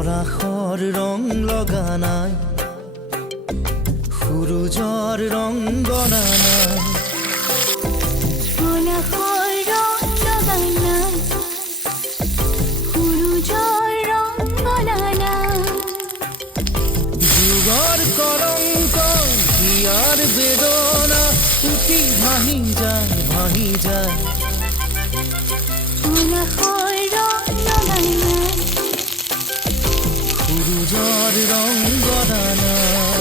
পৰাশৰ ৰং লগা নাই, সূৰুজৰ ৰং গনা নাই। পৰাশৰ ৰং লগা নাই, সূৰুজৰ ৰং গনা নাই। যুগৰ কলংক হিয়াৰ বেদনা উঠি ভাহি যায়, ভাহি যায়। পৰাশৰ ৰং লগা নাই, সূৰুজৰ ৰং গনা নাই।